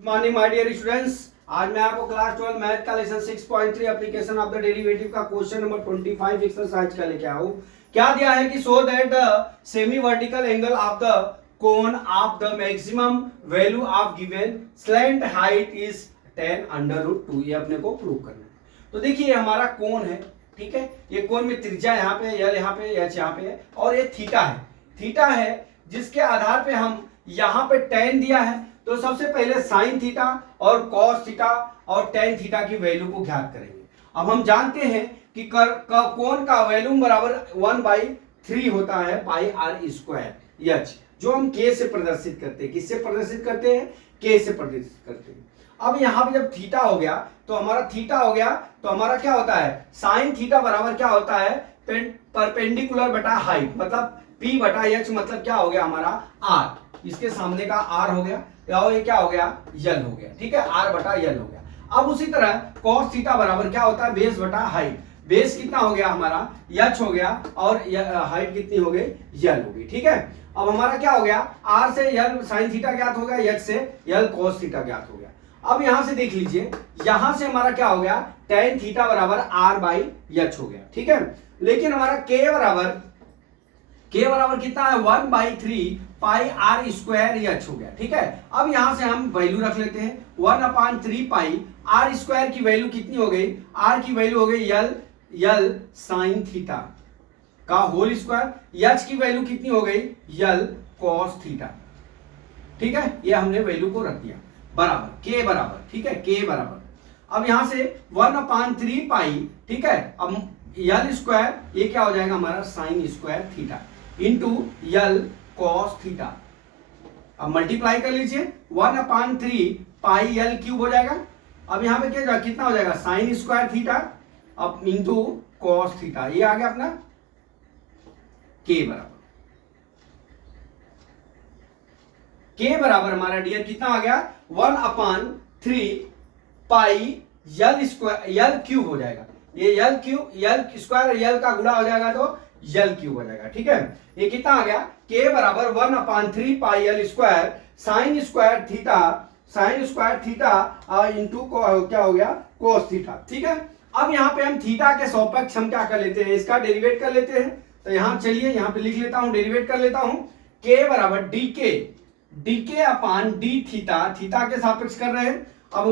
Good morning my dear students. आज मैं आपको क्लास 12 मैथ का lesson 6.3 application of the derivative का क्वेश्चन नंबर 25 एक्सरसाइज का लेके आया हूं। क्या दिया है कि so that the semi vertical angle of the cone of the maximum value of given slant height is 10 under root 2। ये अपने को प्रूव करना है। तो देखिए ये हमारा कोन है, ठीक है। ये कोन में त्रिज्या यहाँ पे, यल यहाँ पे, एच यहाँ पे है और ये थीटा है। थीटा है जिसके आधार पे हम यहाँ पे tan दिया है। तो सबसे पहले साइन थीटा और कॉस थीटा और टेन थीटा की वैल्यू को ज्ञात करेंगे। अब हम जानते हैं कि कोण का वैल्यू बराबर 1/3 होता है पाई आर स्क्वायर एच, जो हम के से प्रदर्शित करते हैं। किससे प्रदर्शित करते हैं? के से प्रदर्शित करते हैं। अब यहाँ पे जब थीटा हो गया तो हमारा थीटा हो गया तो हमारा क्या होता है? साइन थीटा बराबर क्या होता है? परपेंडिकुलर बटा हाइट, मतलब P बटा एच, मतलब क्या हो गया हमारा? R। इसके सामने का R हो गया, ये क्या हो गया? यल हो गया, ठीक है। R बटा यल हो गया। अब उसी तरह cos थीटा बराबर क्या होता है? बेस बटा हाइट। बेस कितना हो गया हमारा? एच हो गया और हाइट कितनी हो गई? यल हो गई, ठीक है। अब हमारा क्या हो गया? R से यल साइन थीटा ज्ञात हो गया, एच से यल cos थीटा ज्ञात हो गया। अब यहां से देख लीजिए, यहां से हमारा क्या हो गया? tan थीटा बराबर R बाई एच हो गया, ठीक है। लेकिन हमारा k बराबर कितना है? 1/3 पाई आर स्क्वायर एच हो गया, ठीक है। अब यहां से हम वैल्यू रख लेते हैं। 1/3 पाई आर स्क्वायर की वैल्यू कितनी हो गई? आर की वैल्यू हो गई यल साइन थीटा का होल स्क्वायर। एच की वैल्यू कितनी हो गई? यल कॉस थीटा, ठीक है। ये हमने वैल्यू को रख दिया बराबर के बराबर, ठीक है, के बराबर। अब यहां से 1/3 पाई, ठीक है। अब यल स्क्वायर ये क्या हो जाएगा हमारा? Sign square theta into L cos theta. अब मल्टीप्लाई कर लीजिए, 1/3 पाई यल क्यूब हो जाएगा। अब यहां पे क्या कितना हो जाएगा? साइन स्क्वायर थीटा अब इंटू कॉस थीटा। ये आ गया अपना के बराबर। के बराबर हमारा डियर कितना आ गया? 1/3 पाई यल स्क्वायर यल क्यूब हो जाएगा। ये यल क्यूब, यल स्क्वायर यल का गुणा हो जाएगा तो यल क्यूब हो जाएगा, ठीक है। ये कितना आ गया? के बराबर 1/3 pi l square sine square theta into क्या हो गया? कोस थीटा, ठीक है। अब यहाँ पे हम थीटा के सापेक्ष हम क्या कर लेते हैं? इसका डेरिवेट कर लेते हैं। तो यहाँ चलिए यहाँ पे लिख लेता हूं, डेरिवेट कर लेता हूं। के बराबर DK upon d theta, theta के सापेक्ष कर रहे हैं। अब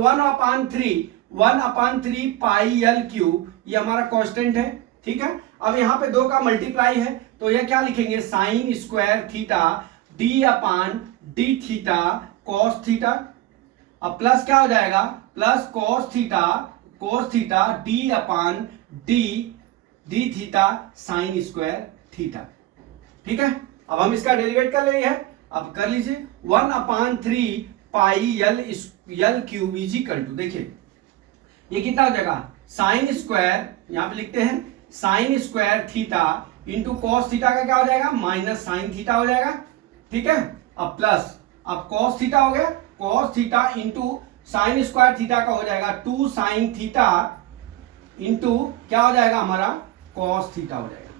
1/3 पाई यल क्यूब, ये हमारा कांस्टेंट है, ठीक है। अब यहाँ पे 2 का मल्टीप्लाई है तो यह क्या लिखेंगे? Sine square theta d upon d theta cos theta. अब प्लस क्या हो जाएगा? Plus cos theta d upon d theta sine square theta, ठीक है। अब हम इसका डेरिवेट कर लेंगे। अब कर लीजिए 1/3 pi l cube is equal to, देखिए ये कितना हो जाएगा? साइन स्क्वायर, यहां पे लिखते हैं sign square theta into cos theta का क्या हो जाएगा? माइनस साइन थीटा हो जाएगा, ठीक है। अब प्लस, अब कॉस थीटा हो गया, cos theta into sine square theta का हो जाएगा 2 साइन थीटा इंटू क्या हो जाएगा हमारा? कॉस थीटा हो जाएगा,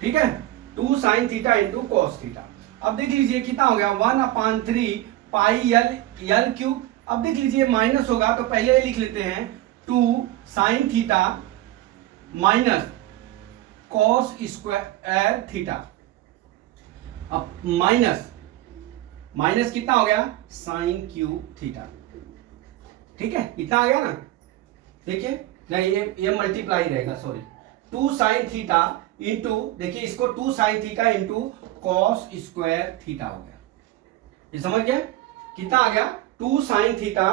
ठीक है। 2 sine theta into cos theta. अब देख लीजिए कितना हो गया? 1/3 पाई यल क्यूब। अब देख लीजिए माइनस होगा तो पहले लिख लेते हैं 2 sign theta minus cos square theta. अब माइनस कितना हो गया? साइन क्यूब थीटा, ठीक है। इतना आ गया ना? देखिए नहीं, ये मल्टीप्लाई रहेगा, सॉरी। 2 साइन थीटा इंटू, देखिए इसको 2 sine theta into cos square theta हो गया। ये समझ गया? कितना आ गया? 2 sine theta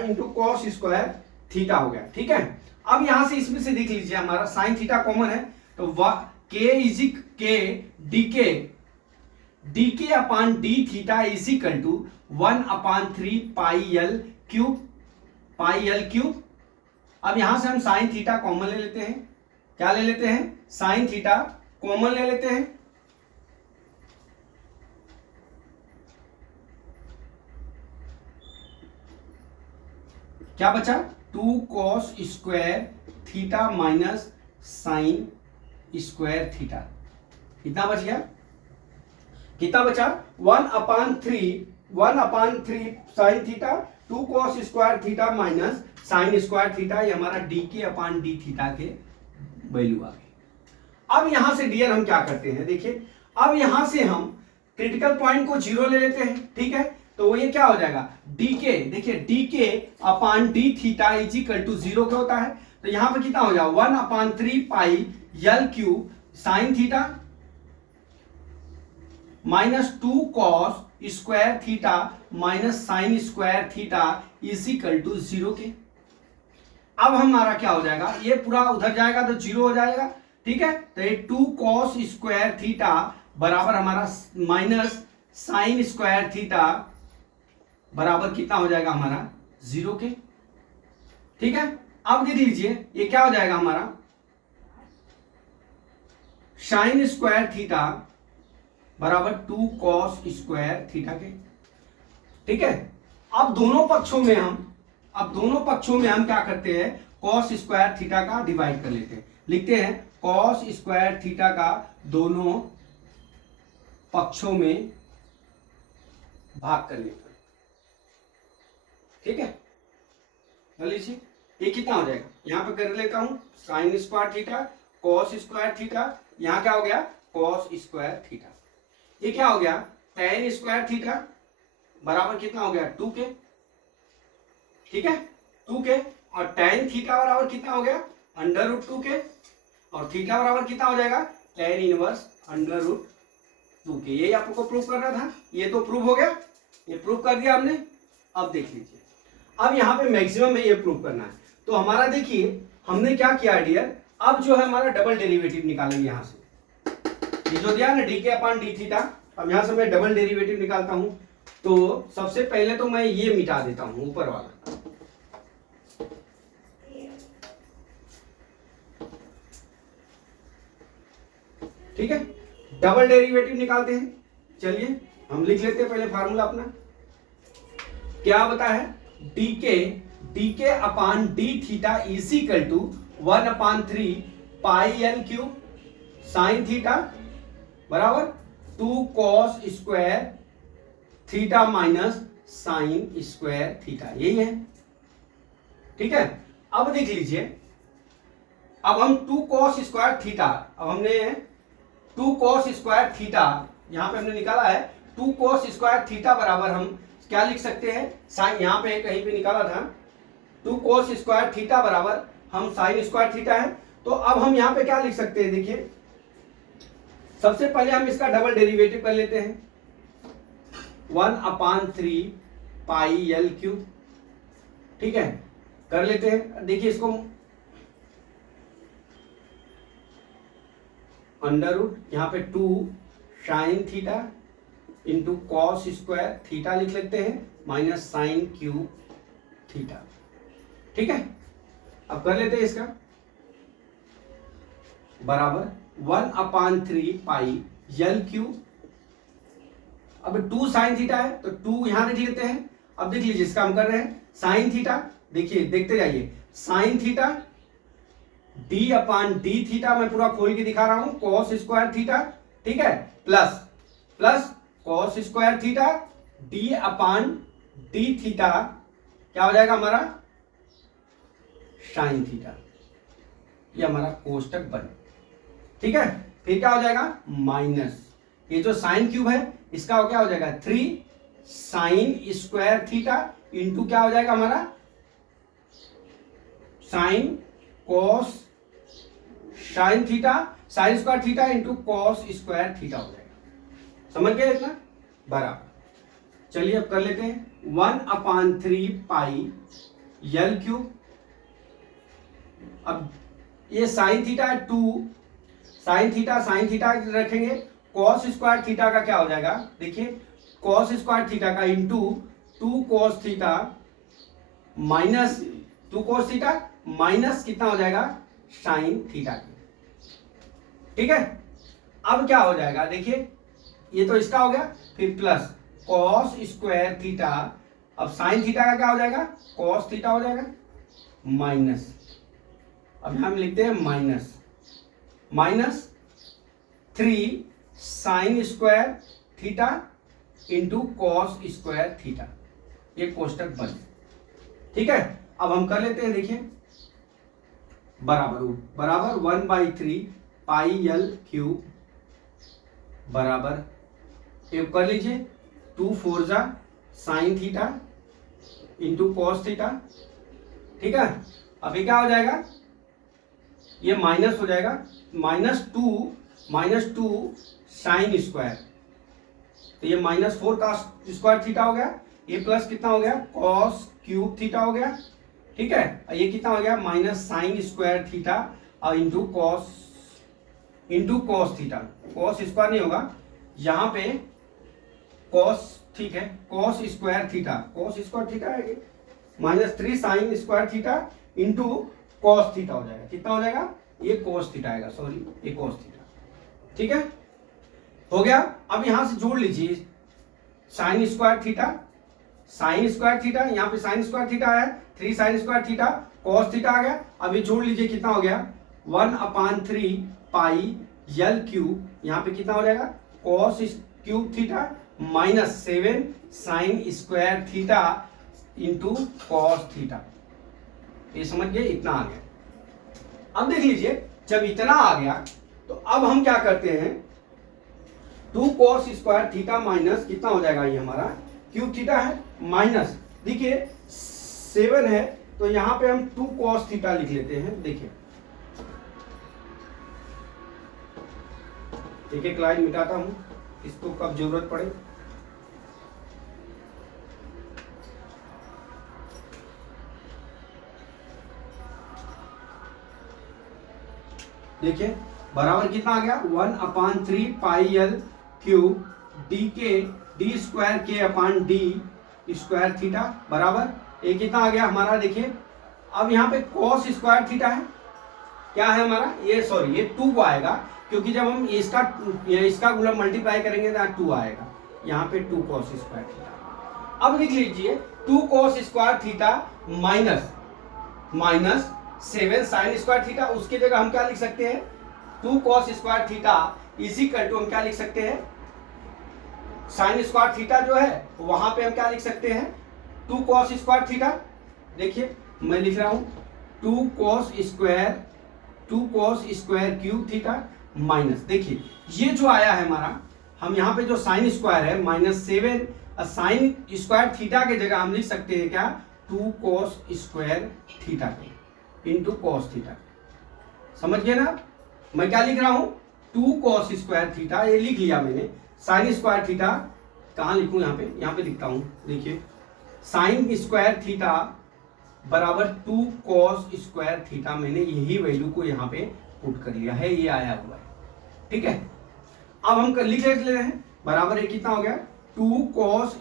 into cos square theta हो गया, ठीक है। अब यहां से इसमें से देख लीजिए हमारा साइन थीटा कॉमन है तो d k upon d theta is equal to 1/3 pi l cube. अब यहां से हम साइन थीटा कॉमन ले लेते हैं। क्या ले लेते हैं? साइन थीटा कॉमन ले लेते हैं। क्या बचा? 2 cos square theta minus sine square theta. कितना बच गया? कितना बचा? 1/3 1/3 sine theta 2 cos square theta minus sine square theta, ये हमारा dk/d थीटा के वैल्यू आ गए। अब यहां से डियर हम क्या करते हैं, देखिए अब यहां से हम क्रिटिकल पॉइंट को जीरो ले लेते हैं, ठीक है। तो ये क्या हो जाएगा dk, देखिए dk/d theta is equal to 0 क्या होता है, तो यहां पर कितना हो जाएगा 1/3 pi l cube sine theta minus 2 cos square theta minus sine square theta is equal to 0 के। अब हमारा क्या हो जाएगा, ये पूरा उधर जाएगा तो 0 हो जाएगा, ठीक है। तो ये 2 cos स्क्वायर थीटा बराबर हमारा माइनस साइन स्क्वायर थीटा बराबर कितना हो जाएगा हमारा 0 के, ठीक है। अब देख लीजिए ये क्या हो जाएगा हमारा साइन स्क्वायर थीटा बराबर 2 cos स्क्वायर थीटा के, ठीक है। अब दोनों पक्षों में हम क्या करते हैं cos स्क्वायर थीटा का डिवाइड कर लेते हैं, लिखते हैं cos स्क्वायर थीटा का दोनों पक्षों में भाग कर लेते हैं, ठीक है। कर लीजिए ये कितना हो जाएगा, यहां पर कर लेता हूं sign square theta cos square theta, यहां क्या हो गया cos स्क्वायर थीटा, ये क्या हो गया tan स्क्वायर थीटा बराबर कितना हो गया 2 के, ठीक है 2 के, और tan थीटा बराबर कितना हो गया अंडर रूट 2 के, और थीटा बराबर कितना हो जाएगा tan इनवर्स अंडर रूट 2 के। यही आपको प्रूव करना था, ये तो प्रूव हो गया, ये प्रूव कर दिया हमने। अब देख लीजिए अब यहाँ पे मैक्सिमम में ये प्रूव करना है, तो हमारा देखिए हमने क्या किया डियर, अब जो है हमारा डबल डेरिवेटिव निकालेंगे यहाँ से, ये जो दिया ना dk/d थीटा, अब यहां से मैं डबल डेरिवेटिव निकालता हूं, तो सबसे पहले तो मैं ये मिटा देता हूं ऊपर वाला, ठीक है। डबल डेरिवेटिव निकालते हैं, चलिए हम लिख लेते हैं पहले फार्मूला अपना, क्या बता है dk/d theta is equal to 1/3 pi l cube sine theta बराबर 2 cos square theta minus sine square theta, यही है, ठीक है। अब देख लीजिए अब हम 2 cos स्क्वायर थीटा, अब हमने 2 cos स्क्वायर थीटा यहां पे हमने निकाला है, 2 cos स्क्वायर थीटा बराबर हम क्या लिख सकते हैं साइन, यहां पे कहीं पे निकाला था 2 cos स्क्वायर थीटा बराबर हम साइन स्क्वायर थीटा है, तो अब हम यहां पे क्या लिख सकते हैं, देखिए सबसे पहले हम इसका डबल डेरिवेटिव कर लेते हैं 1/3 पाई l क्यूब, ठीक है कर लेते हैं। देखिए इसको अंडर रूट यहाँ पे 2 sine theta into cos square theta लिख लेते हैं माइनस साइन क्यूब थीटा, ठीक है। अब कर लेते हैं इसका बराबर 1/3 पाई l क्यूब, अब 2 साइन थीटा है तो 2 यहां लिख लेते हैं। अब देख लीजिए इसका हम कर रहे हैं साइन थीटा, देखिए देखते जाइए साइन थीटा d/d थीटा, मैं पूरा खोल के दिखा रहा हूं कॉस स्क्वायर थीटा, ठीक है, plus plus cos square theta d/d theta क्या हो जाएगा हमारा साइन थीटा, ये हमारा कोष्टक बन, ठीक है। फिर क्या हो जाएगा माइनस ये जो साइन क्यूब है इसका क्या हो जाएगा 3 साइन स्क्वायर थीटा इंटू क्या हो जाएगा हमारा sine cos sine theta sine square theta into cos square theta हो जाएगा, समझ गए इतना बराबर। चलिए अब कर लेते हैं 1/3 पाई l क्यूब, अब ये साइन थीटा 2 साइन थीटा रखेंगे, कॉस स्क्वायर थीटा का क्या हो जाएगा, देखिए कॉस स्क्वायर थीटा का into 2 cos theta minus 2 cos theta minus कितना हो जाएगा साइन थीटा, ठीक है। अब क्या हो जाएगा देखिए ये तो इसका हो गया, फिर प्लस कॉस स्क्वायर थीटा, अब साइन थीटा का क्या हो जाएगा कॉस थीटा हो जाएगा माइनस, अब हम लिखते हैं minus 3 sine square theta into cos square theta, ये कोष्टक बंद। ठीक है, अब हम कर लेते हैं, देखिए बराबर 1/3 पाई एल क्यूब बराबर, एक कर लीजिए 2 4 जा sine theta into cos theta. ठीक है, अभी क्या हो जाएगा, ये माइनस हो जाएगा, -2 साइन स्क्वायर, तो ये -4 का स्क्वायर थीटा हो गया, ये प्लस कितना हो गया कॉस क्यूब थीटा हो गया। ठीक है, ये कितना हो गया माइनस साइन स्क्वायर थीटा और into cos theta, cos square नहीं होगा यहाँ पे, कॉस, ठीक है, कॉस स्क्वायर थीटा है -3 sine square theta into cos theta हो जाएगा, कितना हो जाएगा, ये कॉस थीटा आएगा, सॉरी ये कॉस थीटा। ठीक है, हो गया। अब यहां से जोड़ लीजिए साइन स्क्वायर थीटा, यहाँ पे साइन स्क्वायर थीटा है, 3 sine square theta cos theta आ गया। अब ये जोड़ लीजिए, कितना हो गया 1/3 पाई एल क्यूब, यहाँ पे कितना हो जाएगा cos cube theta -7 sine square theta into cos theta. ये समझ गए, इतना आ गया। अब देख लीजिए, जब इतना आ गया तो अब हम क्या करते हैं, 2 कॉस स्क्वायर थीटा माइनस कितना हो जाएगा, ये हमारा क्यूब थीटा है, माइनस देखिए 7 है, तो यहां पे हम 2 कॉस थीटा लिख लेते हैं। देखिए एक लाइन मिटाता हूं, इसको कब जरूरत पड़े। देखिए बराबर कितना आ गया 1/3 pi L cube D square के अपान डी स्क्वायर थीटा बराबर, ये कितना आ गया हमारा, देखिए अब यहाँ पे कॉस स्क्वायर थीटा है, क्या है हमारा, ये सॉरी ये 2 को आएगा, क्योंकि जब हम इसका गुणन मल्टीप्लाई करेंगे तो 2 आएगा, यहाँ पे 2 कॉस स्क्वायर थीटा। अब लिख लीजिए 2 cos square theta minus 7 sine square theta, उसकी जगह हम क्या लिख सकते हैं 2 cos square theta equal to हम क्या लिख सकते हैं, साइन स्क्वायर थीटा जो है वहां पे हम क्या लिख सकते हैं 2 कॉस स्क्वायर थीटा। देखिए मैं लिख रहा हूं 2 cos square cube theta minus, देखिए ये जो आया है हमारा, हम यहाँ पे जो साइन स्क्वायर है -7 साइन स्क्वायर थीटा के जगह हम लिख सकते हैं क्या 2 cos square theta into cos theta. समझ गए ना, मैं क्या लिख रहा हूं 2 कॉस स्क्वायर थीटा, ये लिख लिया मैंने, साइन स्क्वायर थीटा कहां लिखूं, यहाँ पे लिखता हूं, देखिए साइन स्क्वायर थीटा बराबर 2 कॉस स्क्वायर थीटा, मैंने यही वैल्यू को यहाँ पे पुट कर लिया है, ये आया हुआ है। ठीक है, अब हम लिख लेते हैं बराबर, ये कितना हो गया 2 cos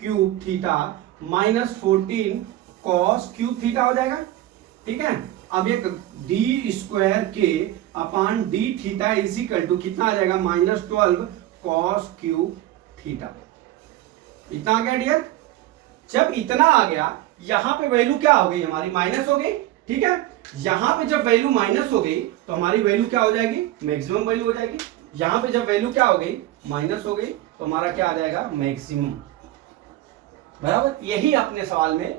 cube theta -14 cos cube theta हो जाएगा। ठीक है, अब ये डी स्क्वायर के अपान डी थीटा इक्वल टू कितना आ जाएगा -12 कॉस क्यूब थीटा। इतना आ गया डियर, जब इतना आ गया यहां पे वैल्यू क्या हो गई हमारी, माइनस हो गई। ठीक है, यहां पे जब वैल्यू माइनस हो गई तो हमारी वैल्यू क्या हो जाएगी, मैक्सिमम वैल्यू हो जाएगी। यहां पे जब वैल्यू क्या हो गई, माइनस हो गई, तो हमारा क्या आ जाएगा मैक्सिमम। बराबर, यही अपने सवाल में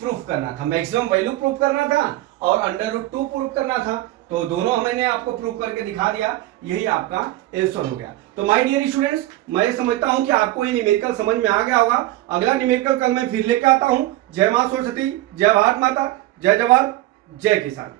प्रूफ करना था, मैक्सिमम वैल्यू प्रूफ करना था और √2 प्रूफ करना था, तो दोनों मैंने आपको प्रूफ करके दिखा दिया, यही आपका आंसर हो गया। तो माय डियर स्टूडेंट्स, मैं समझता हूं कि आपको ये न्यूमेरिकल समझ में आ गया होगा। अगला न्यूमेरिकल कल मैं फिर लेके आता हूं। जय मां सरस्वती, जय भारत माता, जय जवान, जय किसान।